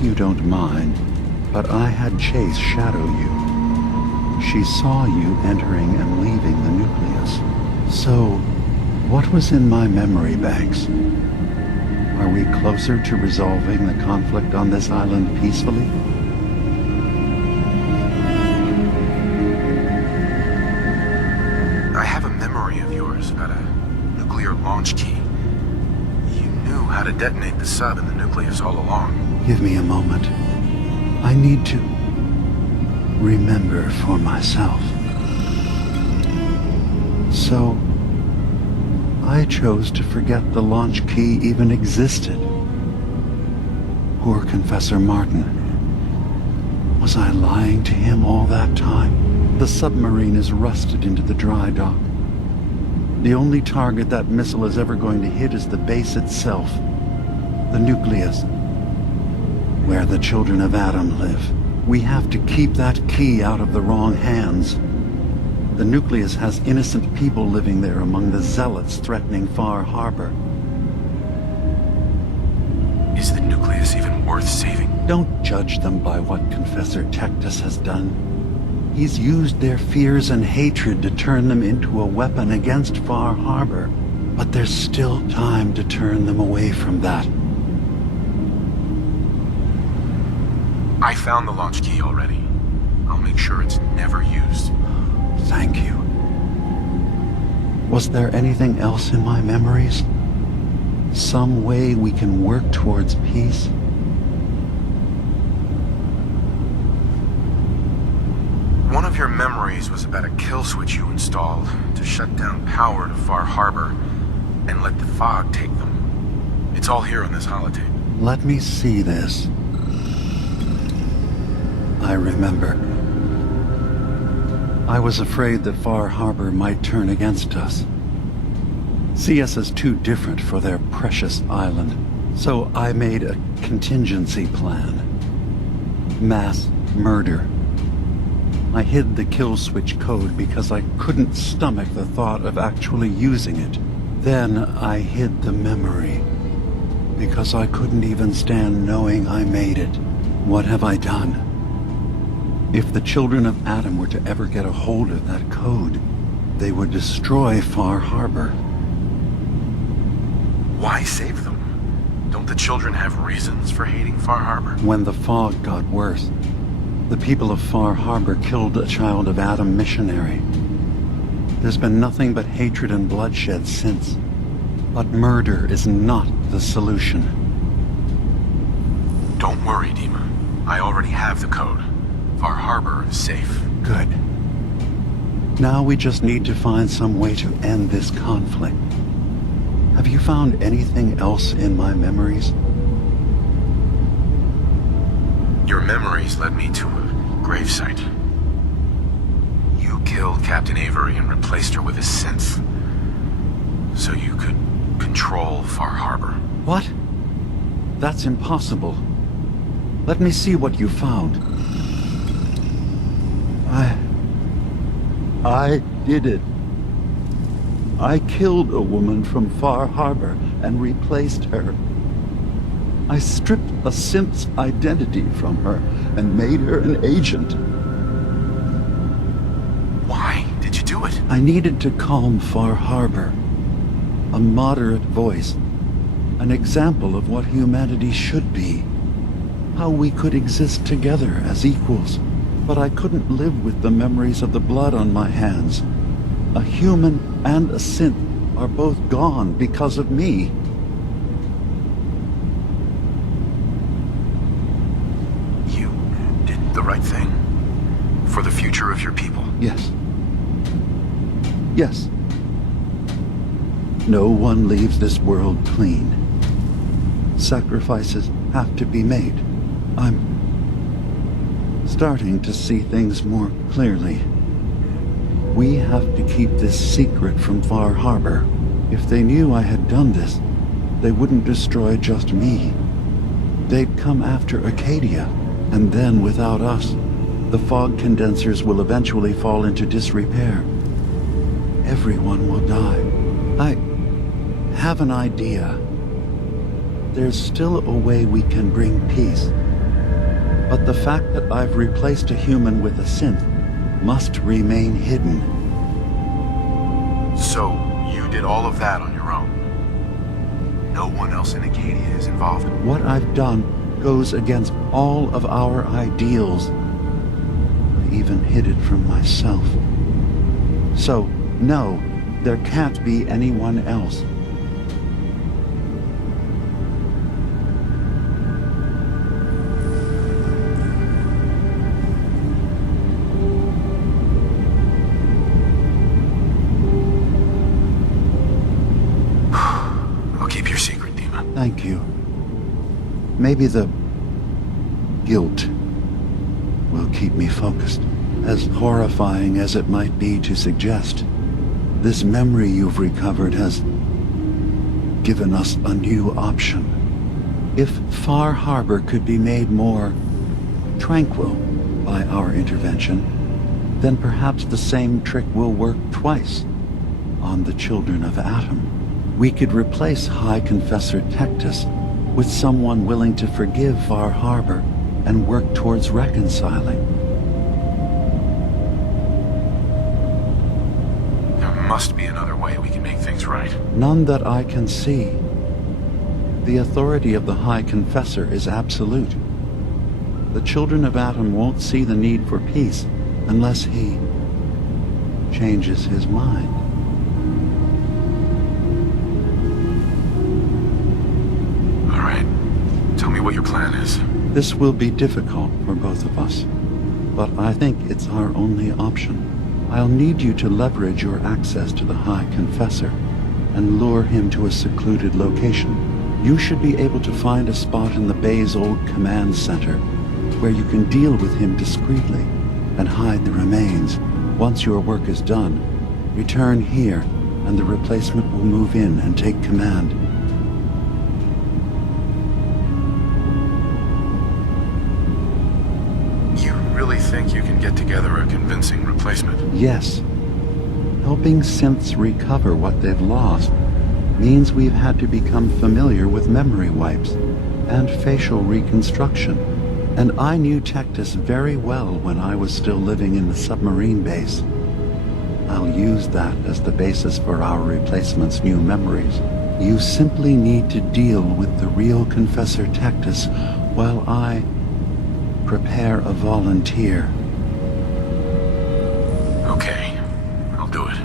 You don't mind, but I had Chase shadow you. She saw you entering and leaving the nucleus. So, what was in my memory banks? Are we closer to resolving the conflict on this island peacefully? I have a memory of yours about a nuclear launch key. You knew how to detonate the sub in the nucleus all along. Give me a moment. I need to remember for myself. So, I chose to forget the launch key even existed. Poor Confessor Martin. Was I lying to him all that time? The submarine is rusted into the dry dock. The only target that missile is ever going to hit is the base itself, the nucleus, where the children of Adam live. We have to keep that key out of the wrong hands. The nucleus has innocent people living there among the zealots threatening Far Harbor. Is the nucleus even worth saving? Don't judge them by what Confessor Tectus has done. He's used their fears and hatred to turn them into a weapon against Far Harbor. But there's still time to turn them away from that. I found the launch key already. I'll make sure it's never used. Thank you. Was there anything else in my memories? Some way we can work towards peace? One of your memories was about a kill switch you installed to shut down power to Far Harbor and let the fog take them. It's all here on this holotape. Let me see this. I remember. I was afraid that Far Harbor might turn against us. See us as too different for their precious island. So I made a contingency plan. Mass murder. I hid the kill switch code because I couldn't stomach the thought of actually using it. Then I hid the memory because I couldn't even stand knowing I made it. What have I done? If the children of Adam were to ever get a hold of that code, they would destroy Far Harbor. Why save them? Don't the children have reasons for hating Far Harbor? When the fog got worse, The people of Far Harbor killed a child of Adam missionary. There's been nothing but hatred and bloodshed since. But murder is not the solution. Don't worry, Dima. I already have the code. Far Harbor is safe. Good. Now we just need to find some way to end this conflict. Have you found anything else in my memories? Your memories led me to a gravesite. You killed Captain Avery and replaced her with a synth, so you could control Far Harbor. What? That's impossible. Let me see what you found. I did it. I killed a woman from Far Harbor and replaced her. I stripped a synth's identity from her and made her an agent. Why did you do it? I needed to calm Far Harbor. A moderate voice. An example of what humanity should be. How we could exist together as equals. But I couldn't live with the memories of the blood on my hands. A human and a synth are both gone because of me. You did the right thing. For the future of your people. Yes. Yes. No one leaves this world clean. Sacrifices have to be made. I'm starting to see things more clearly. We have to keep this secret from Far Harbor. If they knew I had done this, they wouldn't destroy just me. They'd come after Acadia, and then without us, the fog condensers will eventually fall into disrepair. Everyone will die. I have an idea. There's still a way we can bring peace. But the fact that I've replaced a human with a synth must remain hidden. So, you did all of that on your own? No one else in Acadia is involved? What I've done goes against all of our ideals. I even hid it from myself. So, no, there can't be anyone else. Thank you. Maybe the guilt will keep me focused. As horrifying as it might be to suggest, this memory you've recovered has given us a new option. If Far Harbor could be made more tranquil by our intervention, then perhaps the same trick will work twice on the children of Atom. We could replace High Confessor Tectus with someone willing to forgive Far Harbor and work towards reconciling. There must be another way we can make things right. None that I can see. The authority of the High Confessor is absolute. The children of Atom won't see the need for peace unless he changes his mind. Tell me what your plan is. This will be difficult for both of us, but I think it's our only option. I'll need you to leverage your access to the High Confessor and lure him to a secluded location. You should be able to find a spot in the Bay's old command center where you can deal with him discreetly and hide the remains. Once your work is done, return here and the replacement will move in and take command. Think you can get together a convincing replacement? Yes. Helping synths recover what they've lost means we've had to become familiar with memory wipes and facial reconstruction. And I knew Tectus very well when I was still living in the submarine base. I'll use that as the basis for our replacement's new memories. You simply need to deal with the real Confessor Tectus while I prepare a volunteer. Okay, I'll do it.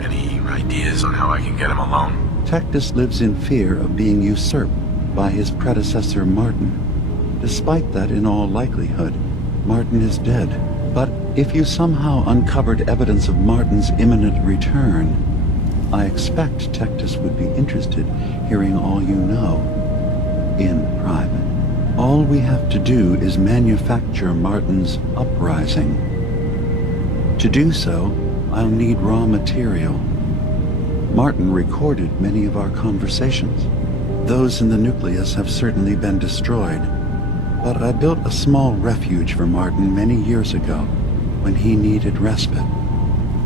Any ideas on how I can get him alone? Tectus lives in fear of being usurped by his predecessor Martin. Despite that, in all likelihood, Martin is dead. But if you somehow uncovered evidence of Martin's imminent return, I expect Tectus would be interested hearing all you know, in private. All we have to do is manufacture Martin's uprising. To do so, I'll need raw material. Martin recorded many of our conversations. Those in the nucleus have certainly been destroyed, but I built a small refuge for Martin many years ago when he needed respite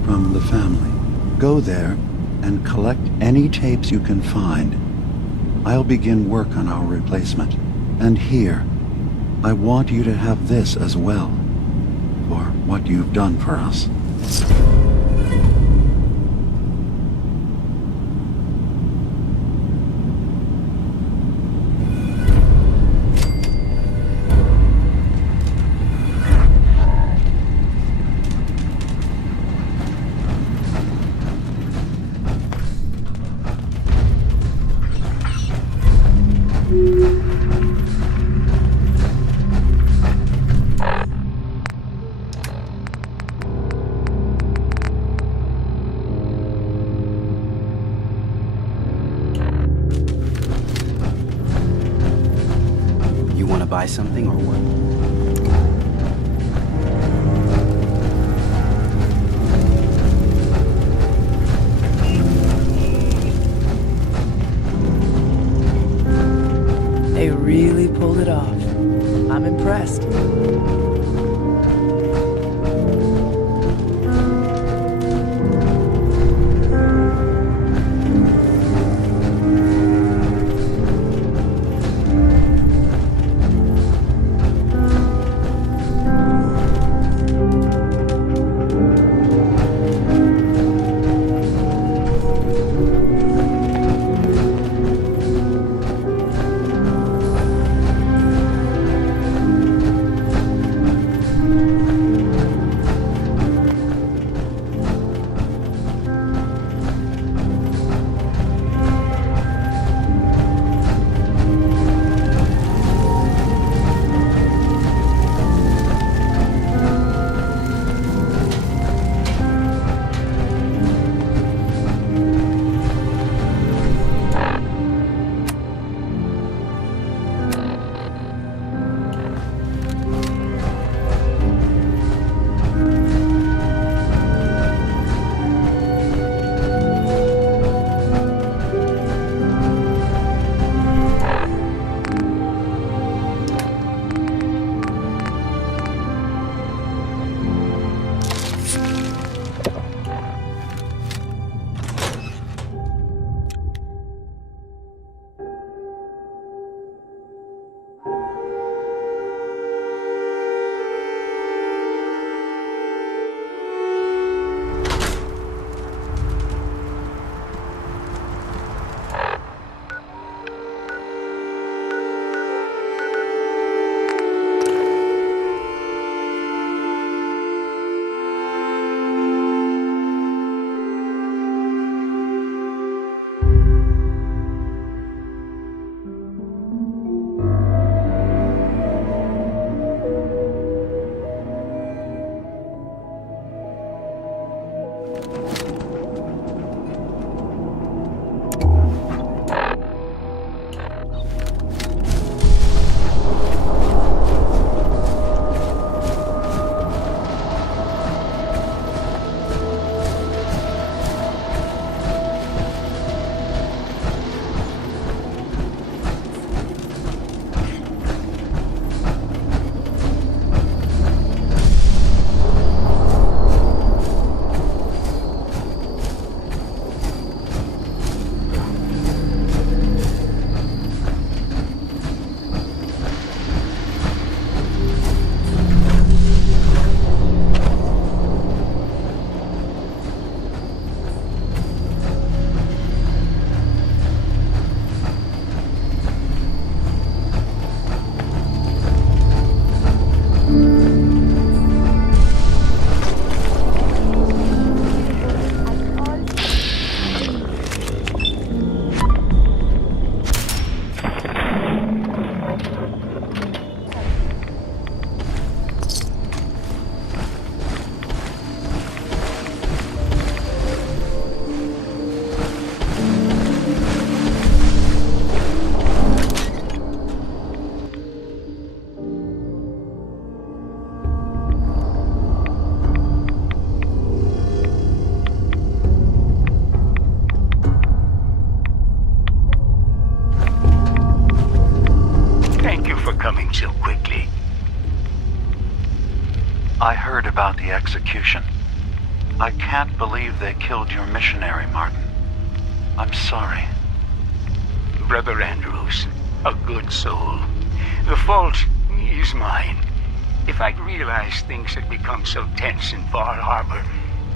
from the family. Go there and collect any tapes you can find. I'll begin work on our replacement. And here, I want you to have this as well, for what you've done for us. Buy something or what? They really pulled it off. I'm impressed. heard about the execution. I can't believe they killed your missionary, Martin. I'm sorry. Brother Andrews, a good soul. The fault is mine. If I'd realized things had become so tense in Far Harbor,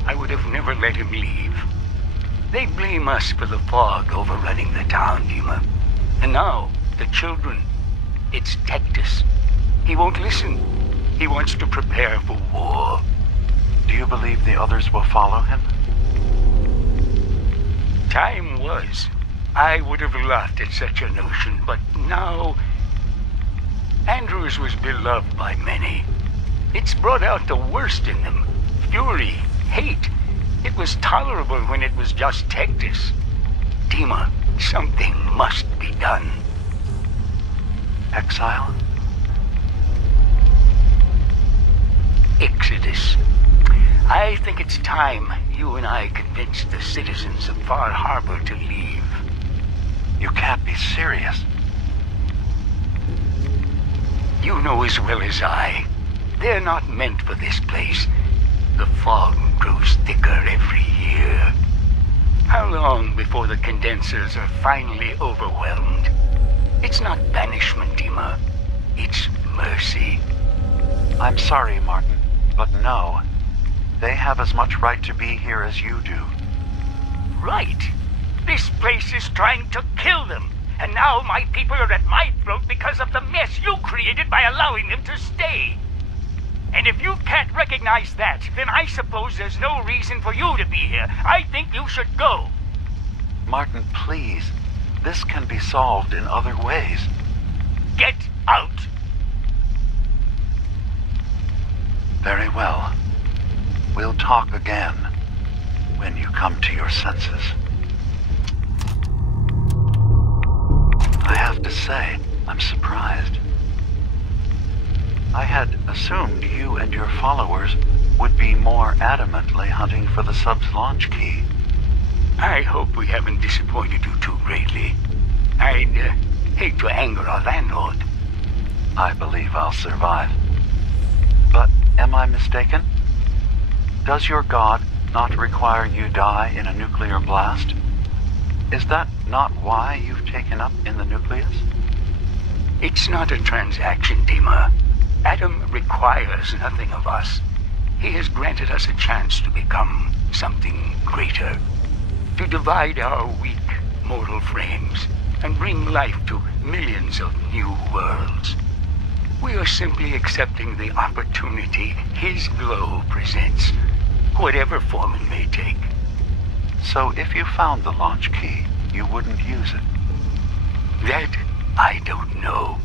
I would have never let him leave. They blame us for the fog overrunning the town, Dima. And now, the children. It's Tectus. He won't listen. He wants to prepare for war. Do you believe the others will follow him? Time was. I would have laughed at such a notion, but now... Andrews was beloved by many. It's brought out the worst in them. Fury, hate. It was tolerable when it was just Tectus. Dima, something must be done. Exile? Exodus. I think it's time you and I convinced the citizens of Far Harbor to leave. You can't be serious. You know as well as I, they're not meant for this place. The fog grows thicker every year. How long before the condensers are finally overwhelmed? It's not banishment, Dima. It's mercy. I'm sorry, Martin, but no. They have as much right to be here as you do. Right. This place is trying to kill them. And now my people are at my throat because of the mess you created by allowing them to stay. And if you can't recognize that, then I suppose there's no reason for you to be here. I think you should go. Martin, please. This can be solved in other ways. Get out! Very well. We'll talk again when you come to your senses. I have to say, I'm surprised. I had assumed you and your followers would be more adamantly hunting for the sub's launch key. I hope we haven't disappointed you too greatly. I'd hate to anger our landlord. I believe I'll survive. But am I mistaken? Does your god not require you die in a nuclear blast? Is that not why you've taken up in the nucleus? It's not a transaction, Dima. Adam requires nothing of us. He has granted us a chance to become something greater. To divide our weak mortal frames and bring life to millions of new worlds. We are simply accepting the opportunity his glow presents, whatever form it may take. So if you found the launch key, you wouldn't use it? That I don't know.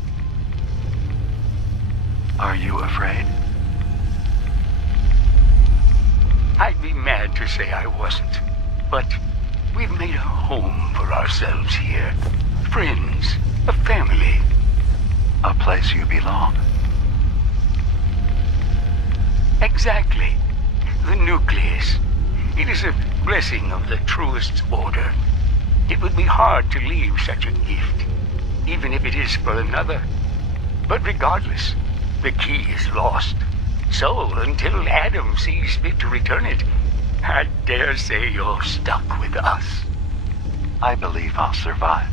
Are you afraid? I'd be mad to say I wasn't, but we've made a home for ourselves here. Friends, a family. A place you belong. Exactly. The nucleus. It is a blessing of the truest order. It would be hard to leave such a gift, even if it is for another. But regardless, the key is lost. So, until Adam sees fit to return it, I dare say you're stuck with us. I believe I'll survive.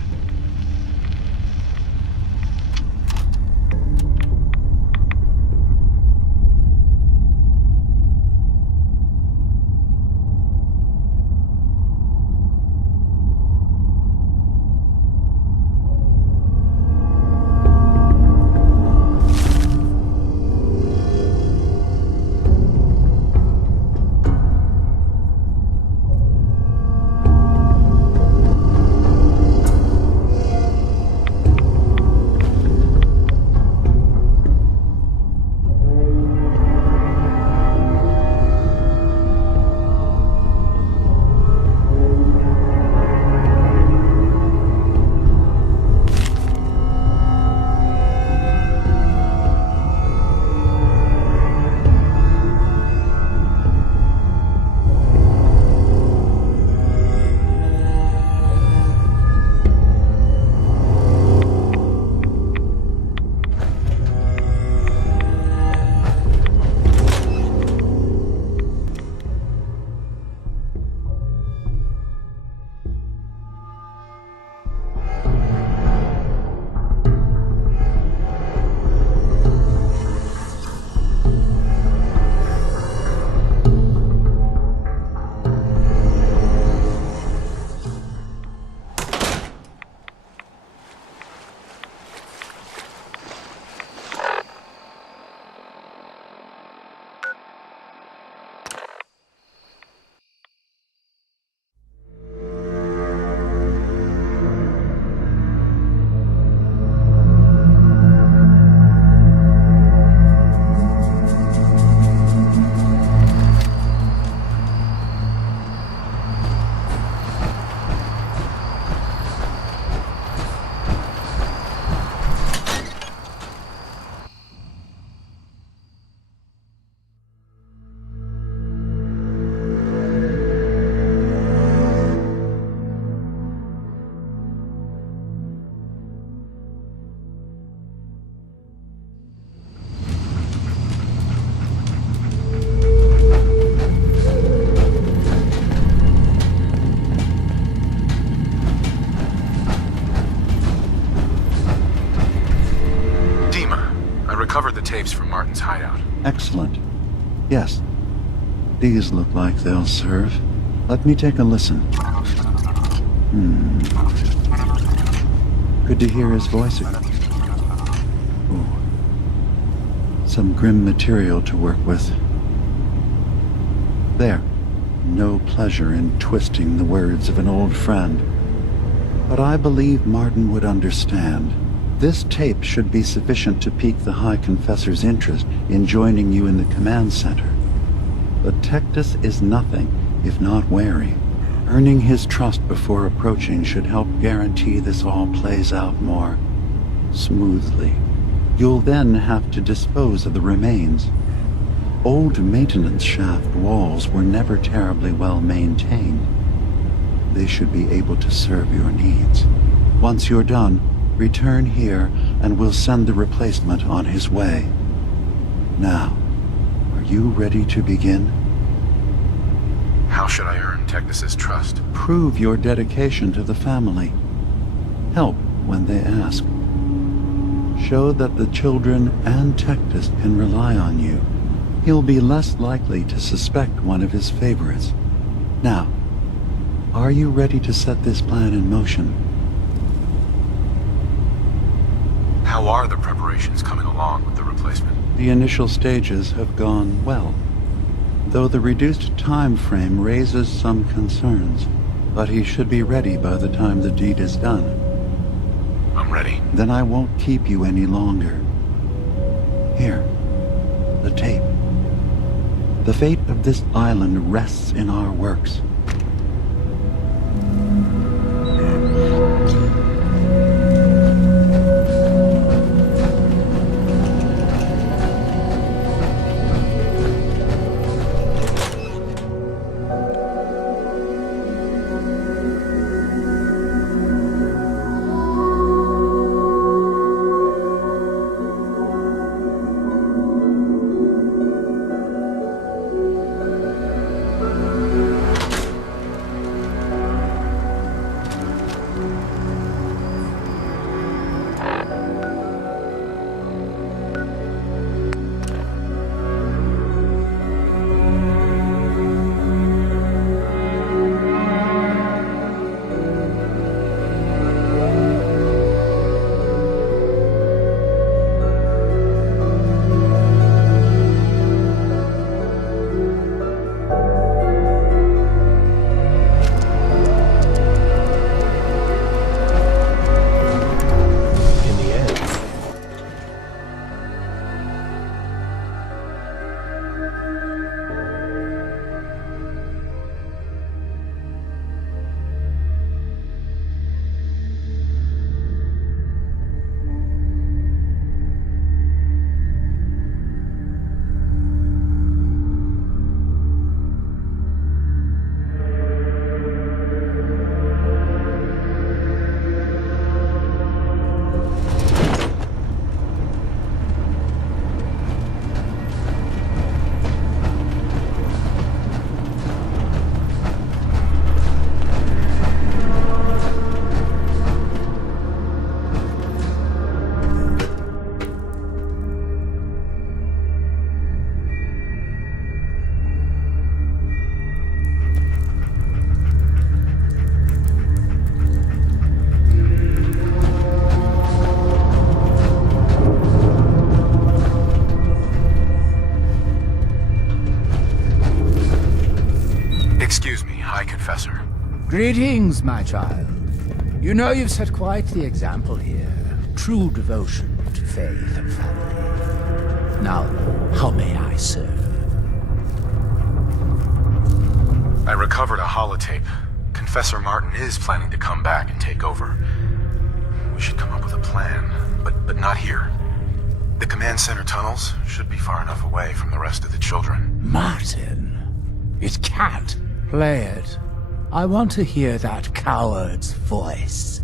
Excellent. Yes. These look like they'll serve. Let me take a listen. Good to hear his voice again. Oh. Some grim material to work with. There. No pleasure in twisting the words of an old friend. But I believe Martin would understand. This tape should be sufficient to pique the High Confessor's interest in joining you in the command center. But Tectus is nothing if not wary. Earning his trust before approaching should help guarantee this all plays out more smoothly. You'll then have to dispose of the remains. Old maintenance shaft walls were never terribly well maintained. They should be able to serve your needs. Once you're done, return here and we'll send the replacement on his way. Now, are you ready to begin? How should I earn Tectus's trust? Prove your dedication to the family. Help when they ask. Show that the children and Tectus can rely on you. He'll be less likely to suspect one of his favorites. Now, are you ready to set this plan in motion? How are the preparations coming along with the replacement? The initial stages have gone well, though the reduced time frame raises some concerns. But he should be ready by the time the deed is done. I'm ready. Then I won't keep you any longer. Here, the tape. The fate of this island rests in our works. Greetings, my child. You know you've set quite the example here. True devotion to faith and family. Now, how may I serve? I recovered a holotape. Confessor Martin is planning to come back and take over. We should come up with a plan, but not here. The command center tunnels should be far enough away from the rest of the children. Martin, it can't. Play it. I want to hear that coward's voice.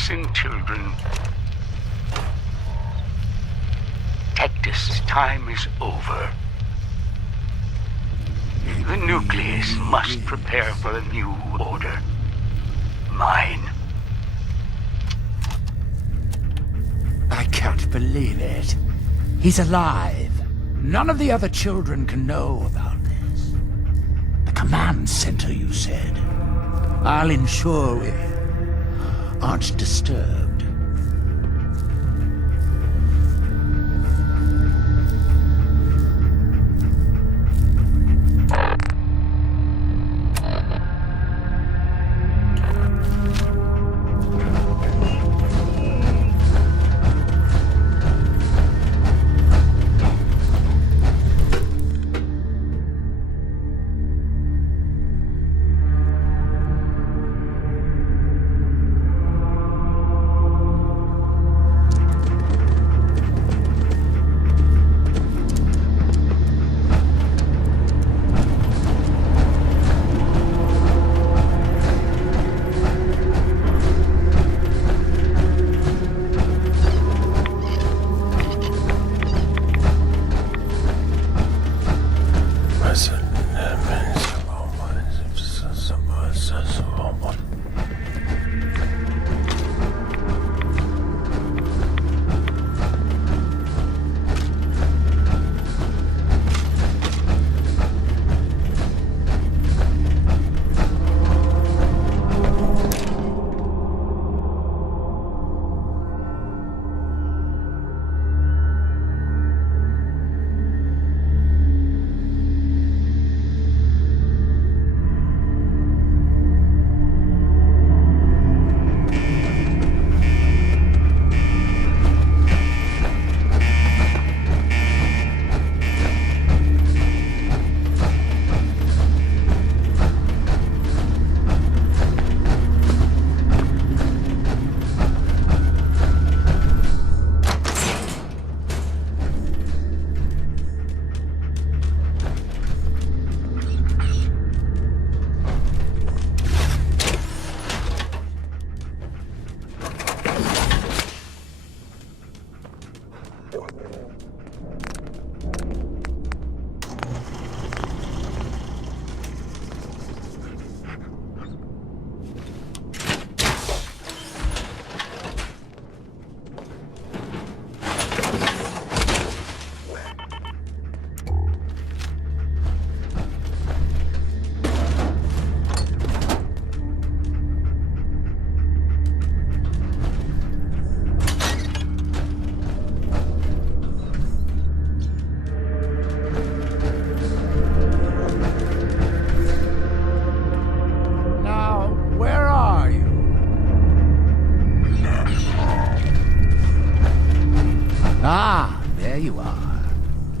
Listen, children. Tectus' time is over. The nucleus must prepare for a new order. Mine. I can't believe it. He's alive. None of the other children can know about this. The command center, you said. I'll ensure we aren't disturbed.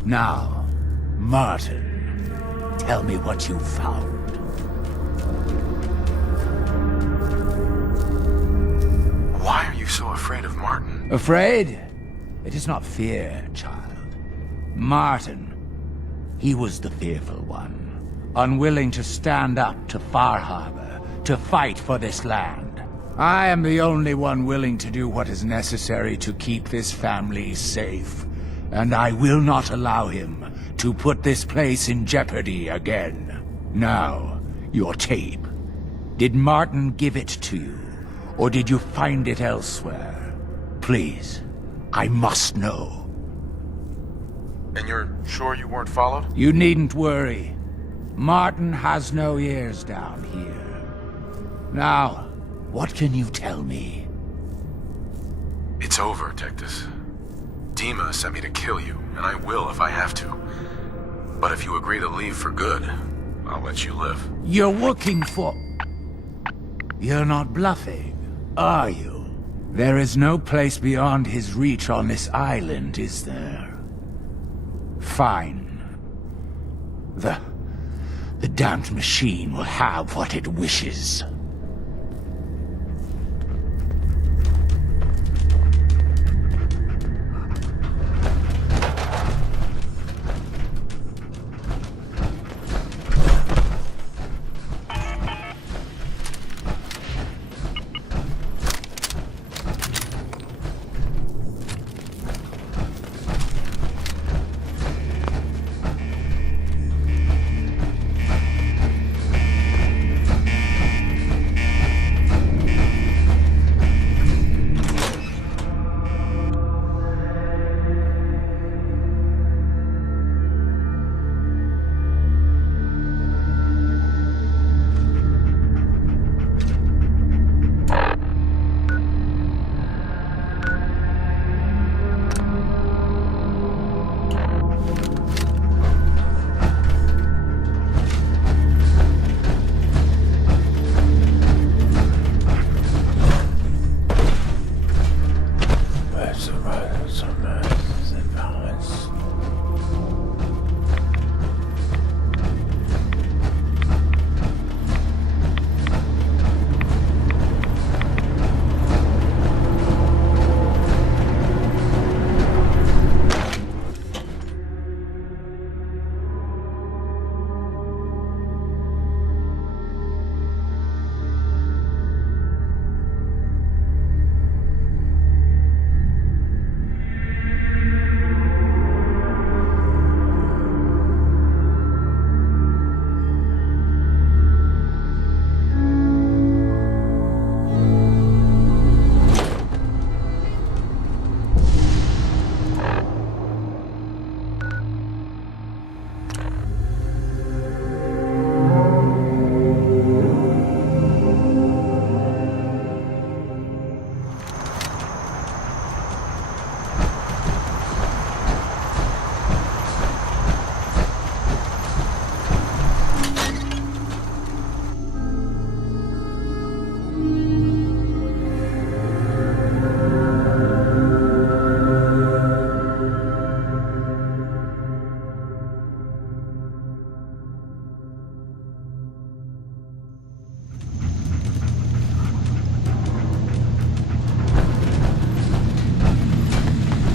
Now, Martin, tell me what you found. Why are you so afraid of Martin? Afraid? It is not fear, child. Martin, he was the fearful one, unwilling to stand up to Far Harbor, to fight for this land. I am the only one willing to do what is necessary to keep this family safe, and I will not allow him to put this place in jeopardy again. Now, your tape. Did Martin give it to you, or did you find it elsewhere? Please, I must know. And you're sure you weren't followed? You needn't worry. Martin has no ears down here. Now, what can you tell me? It's over, Tectus. Dima sent me to kill you, and I will if I have to. But if you agree to leave for good, I'll let you live. You're working for... You're not bluffing, are you? There is no place beyond his reach on this island, is there? Fine. The damned machine will have what it wishes.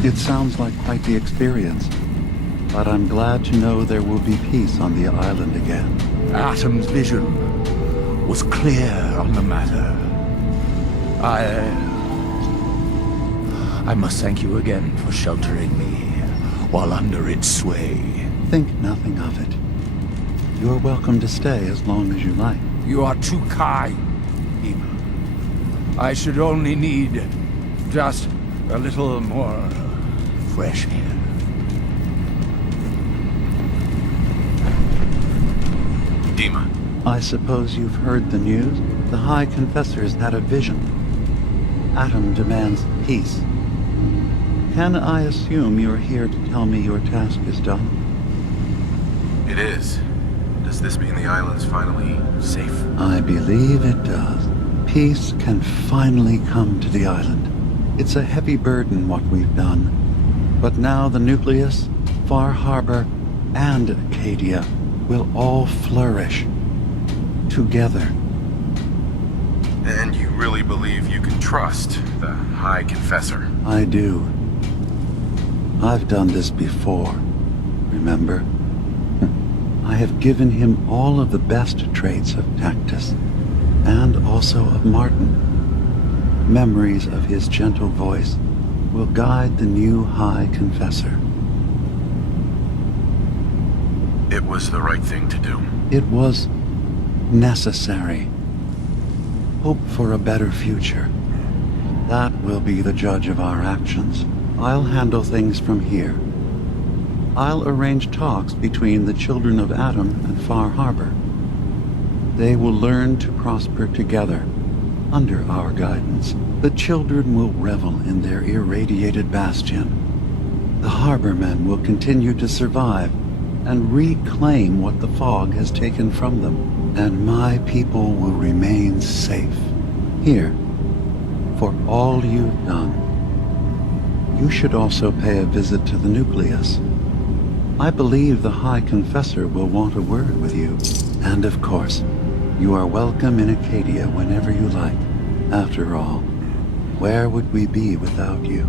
It sounds like quite the experience, but I'm glad to know there will be peace on the island again. Atom's vision was clear on the matter. I must thank you again for sheltering me while under its sway. Think nothing of it. You're welcome to stay as long as you like. You are too kind, Dima. I should only need just a little more fresh air. Dima, I suppose you've heard the news? The High Confessor's had a vision. Atom demands peace. Can I assume you're here to tell me your task is done? it is. Does this mean the island's finally safe? I believe it does. Peace can finally come to the island. It's a heavy burden what we've done. But now the Nucleus, Far Harbor, and Acadia will all flourish together. And you really believe you can trust the High Confessor? I do. I've done this before, remember? I have given him all of the best traits of Tactus, and also of Martin. Memories of his gentle voice will guide the new High Confessor. It was the right thing to do. It was necessary. Hope for a better future. That will be the judge of our actions. I'll handle things from here. I'll arrange talks between the children of Atom and Far Harbor. They will learn to prosper together under our guidance. The children will revel in their irradiated bastion. The Harbormen will continue to survive and reclaim what the fog has taken from them. And my people will remain safe. Here, for all you've done. You should also pay a visit to the Nucleus. I believe the High Confessor will want a word with you. And of course, you are welcome in Acadia whenever you like. After all, where would we be without you?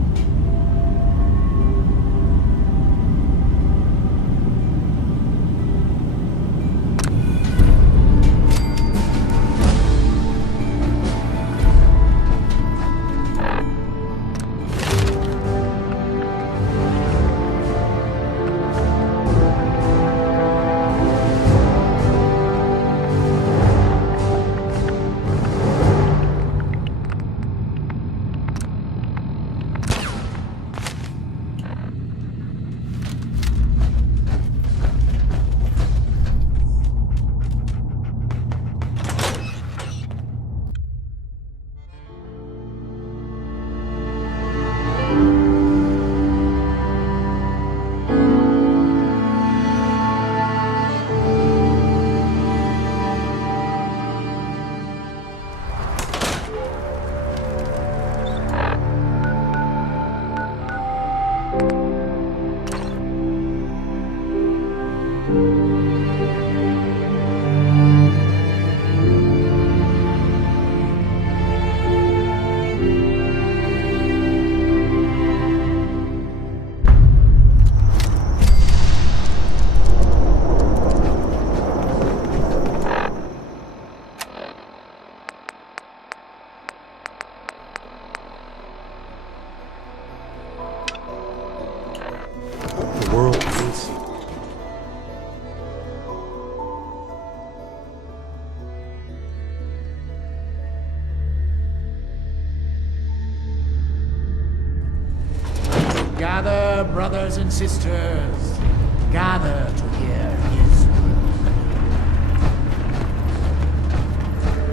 Gather, brothers and sisters. Gather to hear his word.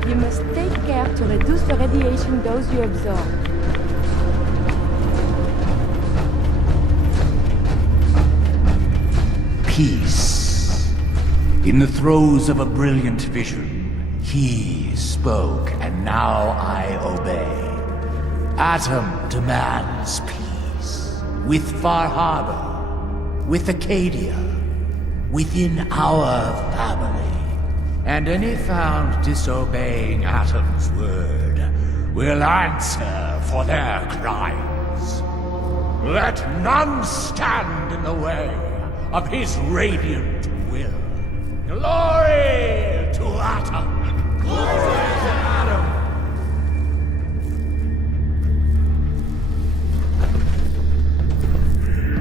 You must take care to reduce the radiation dose you absorb. Peace. In the throes of a brilliant vision, he spoke, and now I obey. Atom demands peace. With Far Harbor, with Acadia, within our family. And any found disobeying Atom's word will answer for their crimes. Let none stand in the way of his radiant will. Glory to Atom! Glory to Atom!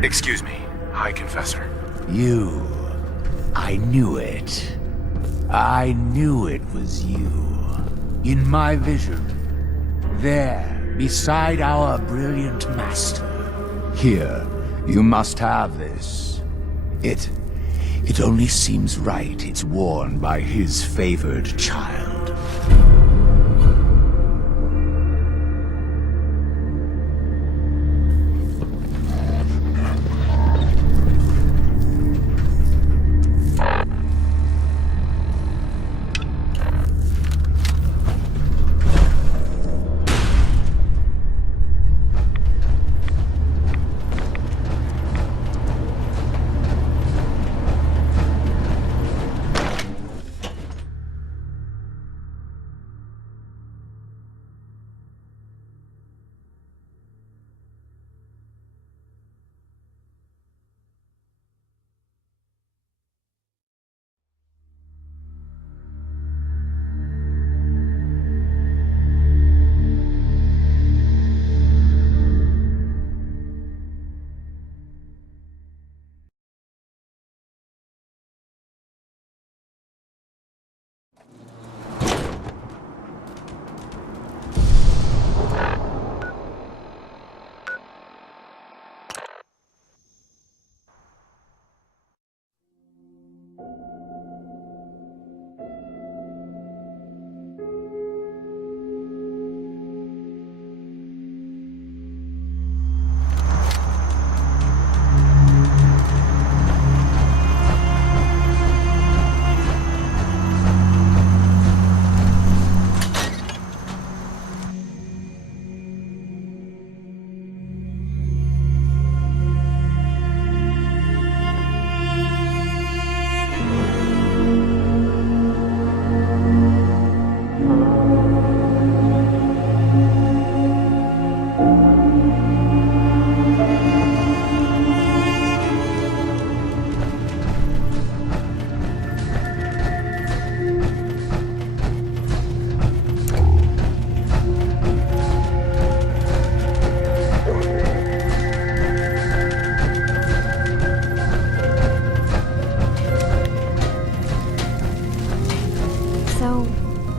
Excuse me, High Confessor. You. I knew it. I knew it was you. In my vision. There, beside our brilliant master. Here, you must have this. It only seems right it's worn by his favored child.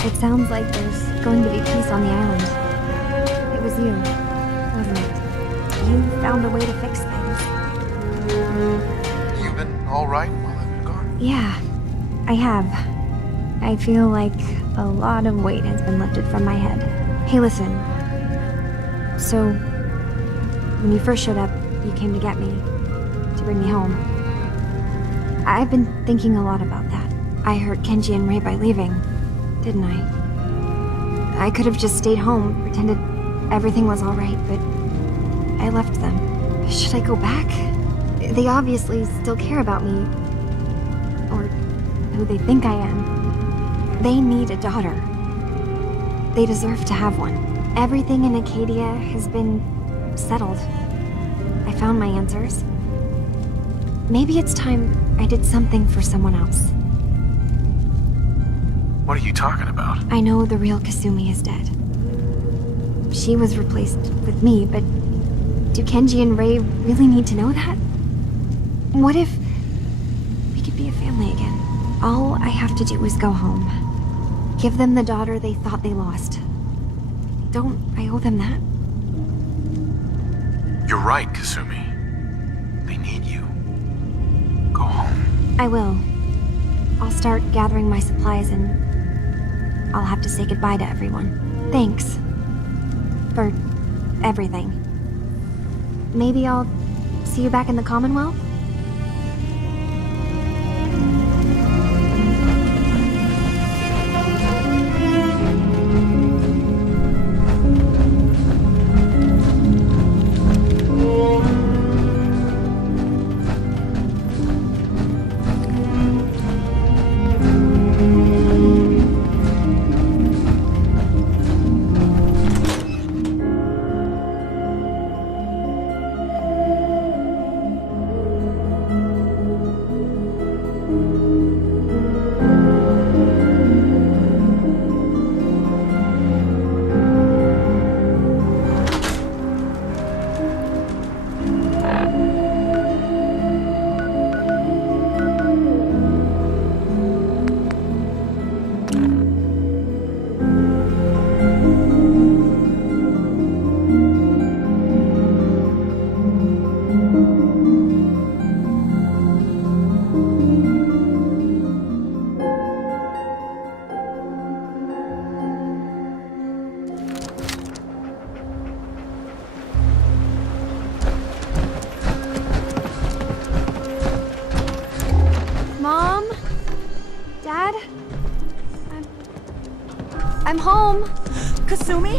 It sounds like there's going to be peace on the island. It was you, wasn't it? You found a way to fix things. You've been alright while I've been gone? Yeah, I have. I feel like a lot of weight has been lifted from my head. Hey, listen. So, when you first showed up, you came to get me, to bring me home. I've been thinking a lot about that. I hurt Kenji and Ray by leaving, didn't I? I could have just stayed home, pretended everything was alright, but I left them. Should I go back? They obviously still care about me. Or who they think I am. They need a daughter. They deserve to have one. Everything in Acadia has been settled. I found my answers. Maybe it's time I did something for someone else. What are you talking about? I know the real Kasumi is dead. She was replaced with me, but do Kenji and Ray really need to know that? What if we could be a family again? All I have to do is go home. Give them the daughter they thought they lost. Don't I owe them that? You're right, Kasumi. They need you. Go home. I will. I'll start gathering my supplies and I'll have to say goodbye to everyone. Thanks. For everything. Maybe I'll see you back in the Commonwealth? home! Kasumi?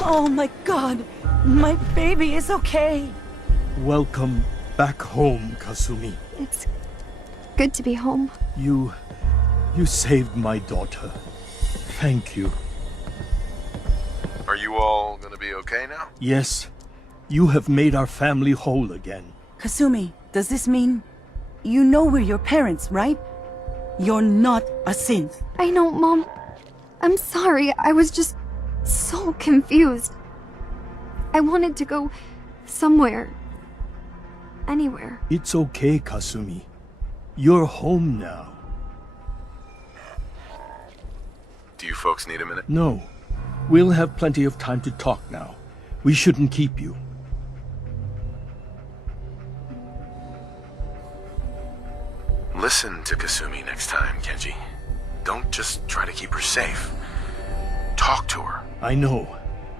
Oh my god! My baby is okay! Welcome back home, Kasumi. It's good to be home. You saved my daughter. Thank you. Are you all gonna be okay now? Yes, you have made our family whole again. Kasumi, does this mean... You know we're your parents, right? You're not a synth. I know, Mom. I'm sorry. I was just so confused. I wanted to go somewhere. Anywhere. It's okay, Kasumi. You're home now. Do you folks need a minute? No, we'll have plenty of time to talk now. We shouldn't keep you. Listen to Kasumi next time, Kenji. Don't just try to keep her safe. Talk to her. I know.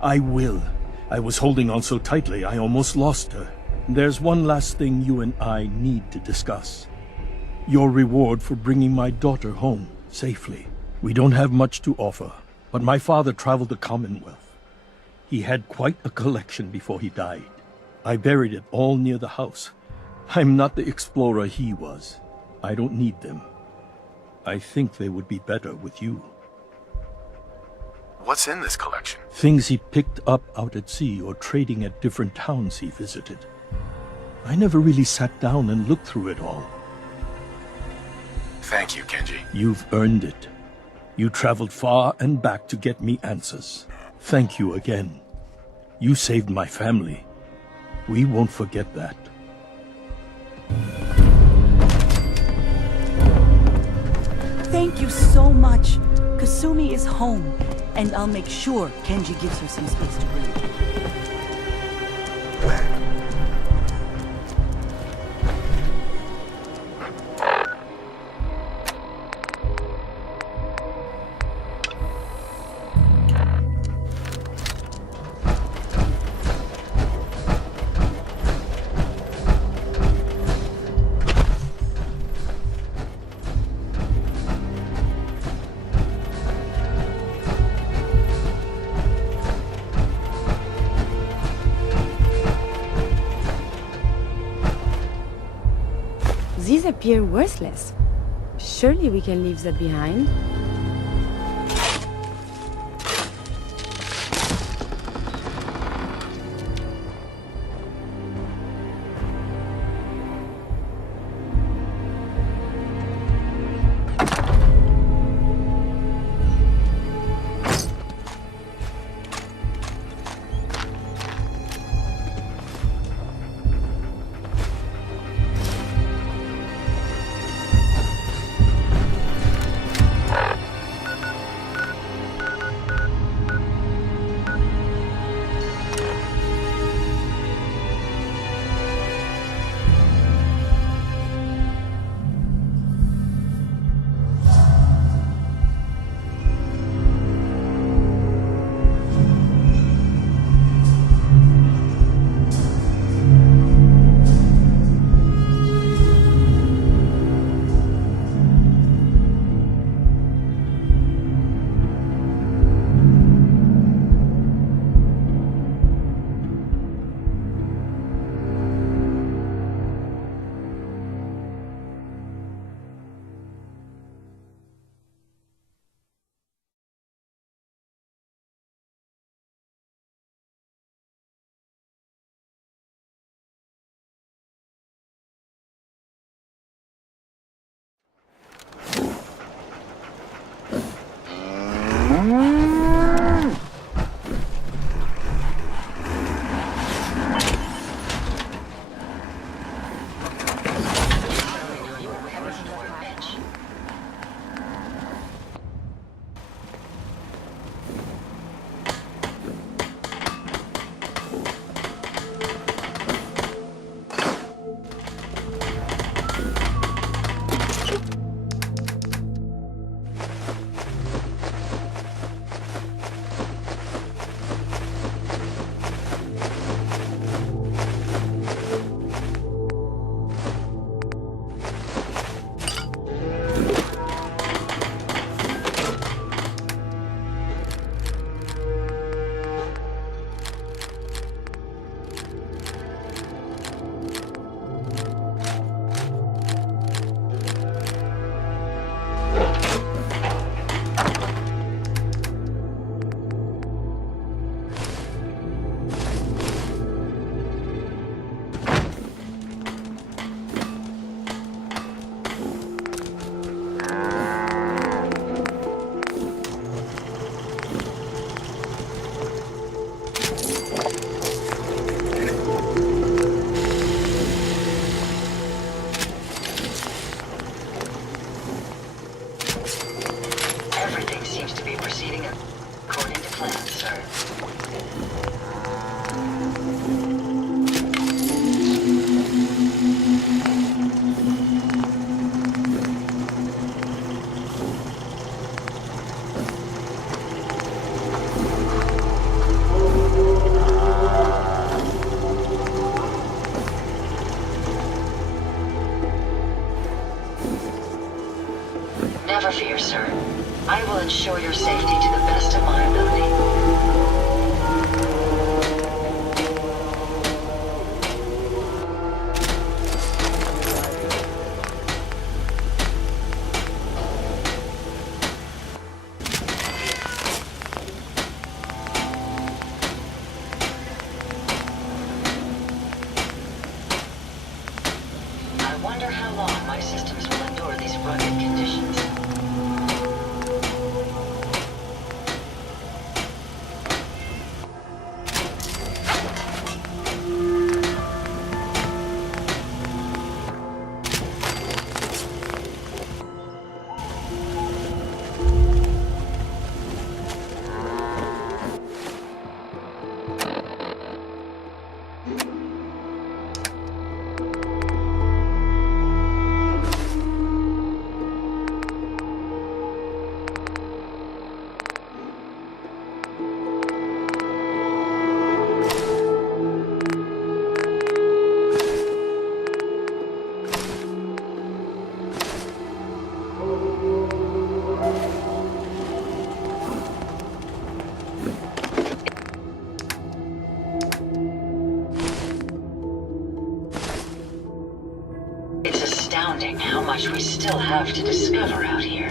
I will. I was holding on so tightly I almost lost her. There's one last thing you and I need to discuss. Your reward for bringing my daughter home safely. We don't have much to offer, but my father traveled the Commonwealth. He had quite a collection before he died. I buried it all near the house. I'm not the explorer he was. I don't need them. I think they would be better with you. What's in this collection? Things he picked up out at sea or trading at different towns he visited. I never really sat down and looked through it all. Thank you, Kenji. You've earned it. You traveled far and back to get me answers. Thank you again. You saved my family. We won't forget that. Thank you so much. Kasumi is home, and I'll make sure Kenji gives her some space to breathe. These appear worthless. Surely we can leave that behind. plan, sir. Never fear, sir. I will ensure your safety to the best of my ability. I wonder how long my systems will endure these rugged conditions. It's astounding how much we still have to discover out here.